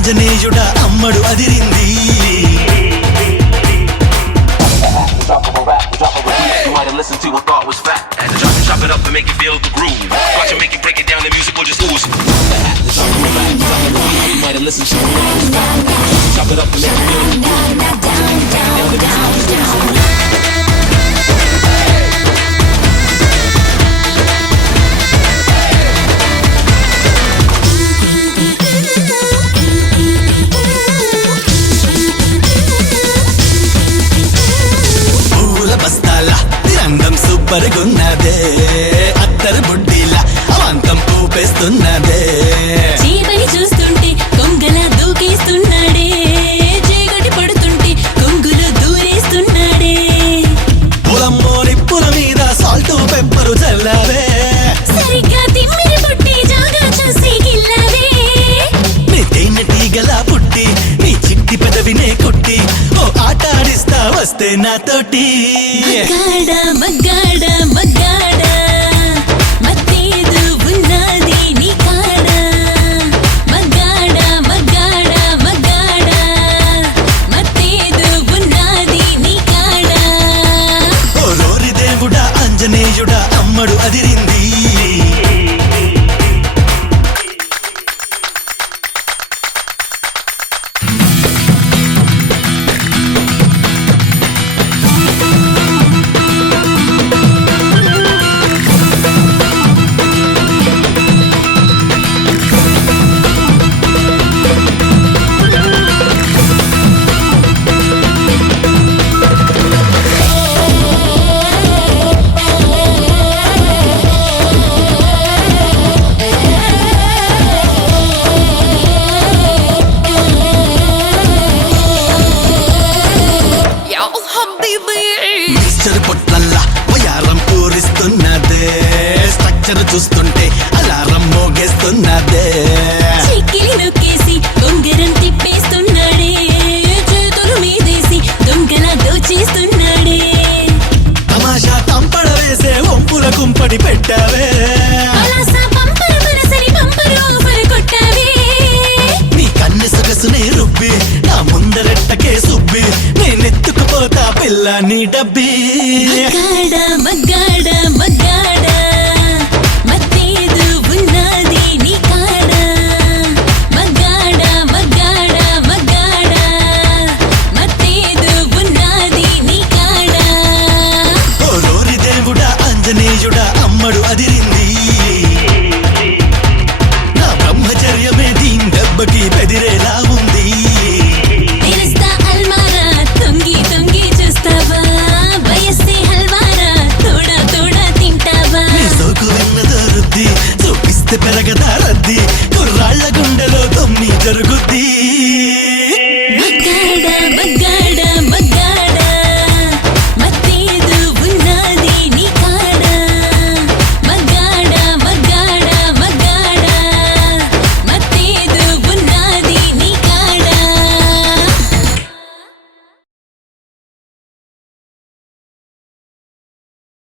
ఆంజనేయుడా అమ్మడు అదిరింది. Listen to a thought was fat. Chop it up and make you feel the groove. Watch it make you break it down. The music will just ooze. You might have listened to a thought was fat. Chop it up and make you feel the groove. Watch it make you break it down. The music will just ooze. పరుగున్నదే అత్తరు బుడ్డిలా అవంతం పూపేస్తున్నదే. చీమని చూస్తుంటే కొంగల దూకేస్తున్నాడే, చీకటి పడుతుంటే కొంగులు దూరేస్తున్నాడే. పొలమ్మో నిప్పుల మీద salt pepper చల్లవే, సరిగ్గా తిమ్మిరి పుట్టి జాగా చూసి గిల్లవే. నీ తేనెటీగలా పుట్టి నీ చిట్టి పెదవినే కొట్టి ఓ ఆట ఆడిస్తా వస్తే నాతోటి. మగ్గాడ మగ్గాడ మత్తేదు ఉన్నది నీ కాడ. మగ్గాడ మగ్గాడ మగ్గాడ మత్తేదు ఉన్నది నీ కాడ. ఓ రోరి దేవుడా ఆంజనేయుడా అమ్మడు అదిరింది. పొట్లల్లా వయారం పూరిస్తున్నదే, స్ట్రక్చర్ చూస్తుంటే అలారం మోగేస్తున్నదే. చిక్కిలి నొక్కేసి కొంగరం తిప్పేస్తున్నాడే, చేతులు మీదేసి దొంగల దోచేస్తున్నాడే. తమాషా తంపడ వేసే వంపుల కుంపడి పెట్టావే, నీ కన్నె సొగసునే రుబ్బి నా ముందరెట్టకే సుబ్బి నేనెత్తుకుపోతా పిల్ల నీ డబ్బి. మగ్గాడ మగ్గాడ మత్తేదు ఉన్నది నీ కాడ. మగ్గాడ మగ్గాడ మగ్గాడ మత్తేదు ఉన్నది నీ కాడ. ఓ రోరి దేవుడా ఆంజనేయుడా అమ్మడు అదిరింది. నా బ్రహ్మచర్యమే దీని దెబ్బకి బెదిరేలా ఉంది. తెలుస్తా అల్మారా తొంగి తొంగి చూస్తావా, వయస్సే హల్వారా తోడా తోడా తింటావా. నీ సోకు విన్నదో రుద్ది చూపిస్తే పెరగదా రద్ది, కుర్రాళ్ళ గుండెలో తొమ్మి జరుగుద్ది.